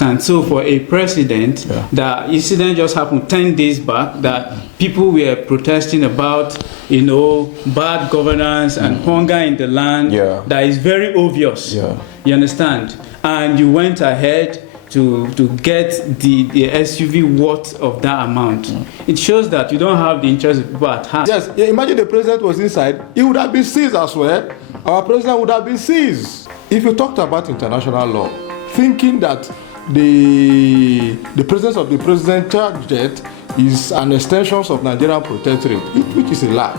And so for a president, the incident just happened 10 days back that people were protesting about, bad governance and hunger in the land. That is very obvious. You understand? And you went ahead to get the SUV worth of that amount. It shows that you don't have the interest of people at heart. Yes, imagine the president was inside, he would have been seized as well. Our president would have been seized. If you talked about international law, thinking that the presence of the presidential jet is an extension of Nigerian protectorate, which is a lie.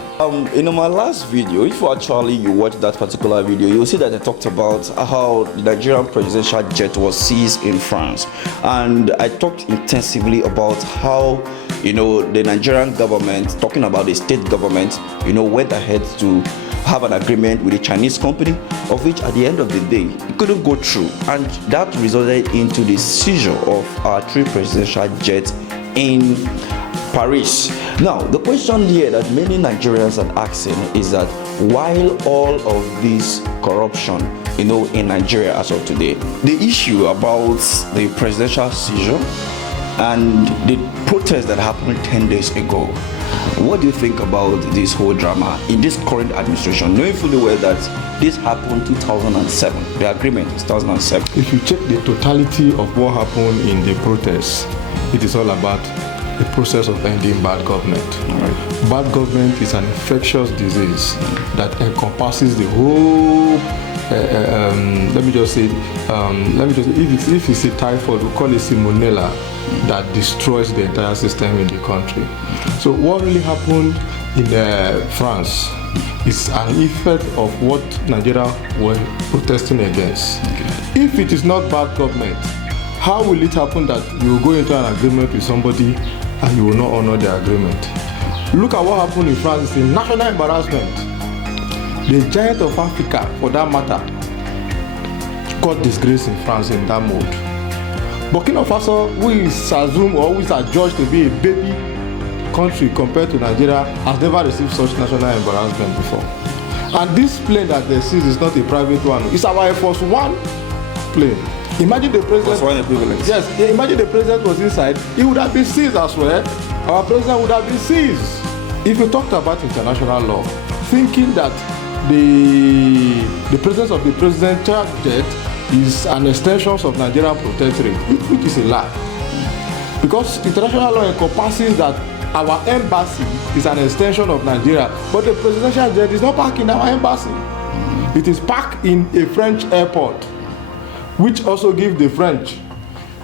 In my last video, if you watch that particular video, you'll see that I talked about how the Nigerian presidential jet was seized in France, and I talked intensively about how the Nigerian government, talking about the state government, went ahead to have an agreement with a Chinese company, of which at the end of the day it couldn't go through, and that resulted into the seizure of our 3 presidential jets in Paris. Now, the question here that many Nigerians are asking is that while all of this corruption, in Nigeria as of today, the issue about the presidential seizure and the protest that happened 10 days ago, what do you think about this whole drama in this current administration, knowing fully well that this happened 2007, the agreement is 2007? If you check the totality of what happened in the protests, it is all about the process of ending bad government. Bad government is an infectious disease that encompasses the whole, if it's a typhoid, we call it salmonella, that destroys the entire system in the country. So what really happened in France is an effect of what Nigeria were protesting against. If it is not bad government, how will it happen that you will go into an agreement with somebody and you will not honor the agreement? Look at what happened in France. It's a national embarrassment. The giant of Africa, for that matter, got disgrace in France in that mode. Burkina Faso, who is assumed or who is adjudged to be a baby country compared to Nigeria, has never received such national embarrassment before. And this plane that they see is not a private one. It's our Air Force One plane. Imagine the president. Yes, imagine the president was inside. He would have been seized as well. Our president would have been seized. If you talked about international law, thinking that the presence of the presidential jet is an extension of Nigerian protectorate, which is a lie. Because international law encompasses that our embassy is an extension of Nigeria, but the presidential jet is not parked in our embassy. It is parked in a French airport, which also gives the French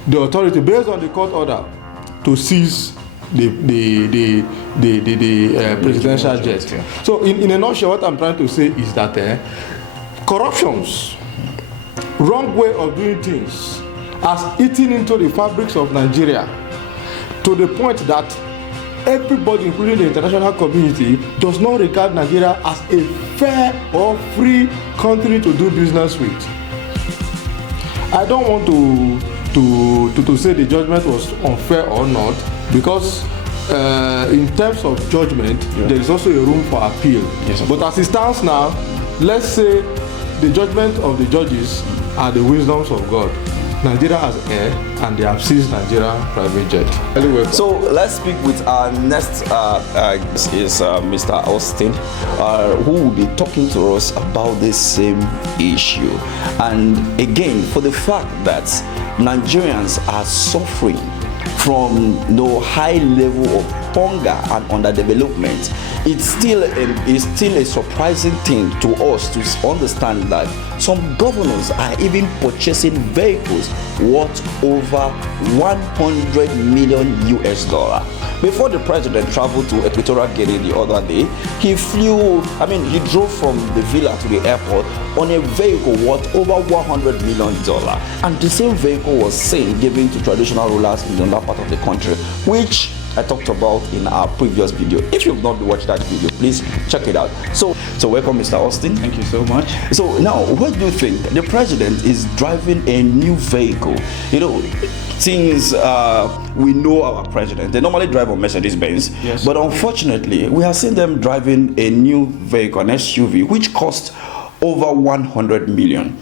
the authority, based on the court order, to seize the presidential jet. So in a nutshell, what I'm trying to say is that corruptions, wrong way of doing things, has eaten into the fabrics of Nigeria to the point that everybody, including the international community, does not regard Nigeria as a fair or free country to do business with. I don't want to say the judgment was unfair or not, because in terms of judgment, there is also a room for appeal. But as it stands now, let's say the judgment of the judges are the wisdoms of God. Nigeria has air, and they have seized Nigeria private jet. So let's speak with our next is Mr. Austin, who will be talking to us about this same issue. And again, for the fact that Nigerians are suffering from no high level of hunger and underdevelopment, it's still a surprising thing to us to understand that some governors are even purchasing vehicles worth over $100 million. Before the president traveled to Equatorial Guinea the other day, he drove from the villa to the airport on a vehicle worth over $100 million. And the same vehicle was seen given to traditional rulers in another part of the country, which I talked about in our previous video. If you've not watched that video, please check it out. So welcome, Mr. Austin. Thank you so much. So now, what do you think? The president is driving a new vehicle. Since we know our president, they normally drive a Mercedes-Benz. Yes. But unfortunately, we have seen them driving a new vehicle, an SUV, which costs over 100 million.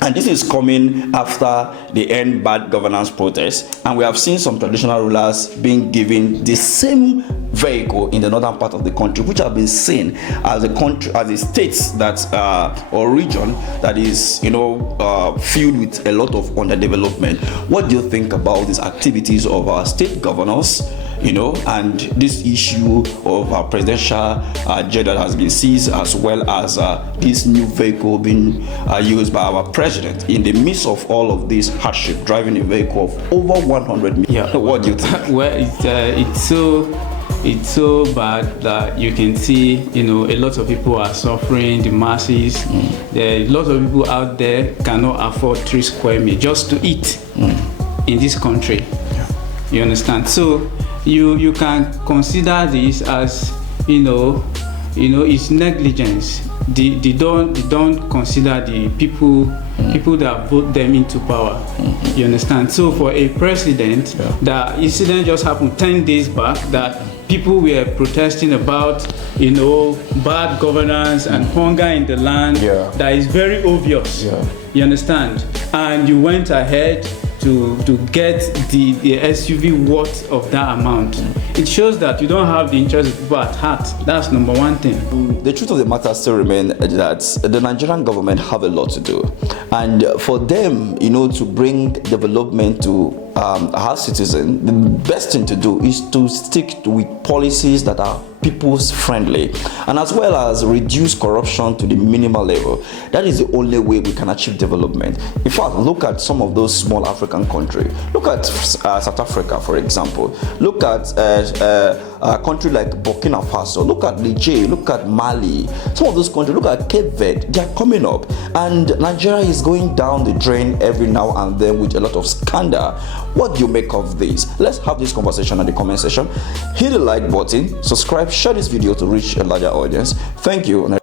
And this is coming after the End Bad Governance protest, and we have seen some traditional rulers being given the same vehicle in the northern part of the country, which have been seen as a states that or region that is filled with a lot of underdevelopment. What do you think about these activities of our state governors, and this issue of our presidential jet that has been seized, as well as this new vehicle being used by our president in the midst of all of this hardship, driving a vehicle of over 100 million? Yeah. What do you think? Well, it's so bad that you can see, a lot of people are suffering, the masses. There are a lot of people out there cannot afford 3 square meters just to eat in this country. Yeah. You understand? So you can consider this as, it's negligence. They don't consider the people that vote them into power. You understand? So for a president, the incident just happened 10 days back that people were protesting about, bad governance and hunger in the land. That is very obvious. You understand? And you went ahead to get the SUV worth of that amount. It shows that you don't have the interest of people at heart. That's number one thing. The truth of the matter still remains that the Nigerian government have a lot to do, and for them, to bring development to our citizens, the best thing to do is to stick with policies that are people's friendly, and as well as reduce corruption to the minimal level. That is the only way we can achieve development. In fact, look at some of those small African countries. Look at South Africa, for example. Look at a country like Burkina Faso. Look at Niger. Look at Mali. Some of those countries. Look at Cape Verde. They are coming up, and Nigeria is going down the drain every now and then with a lot of scandal. What do you make of this? Let's have this conversation in the comment section. Hit the like button, subscribe, share this video to reach a larger audience. Thank you.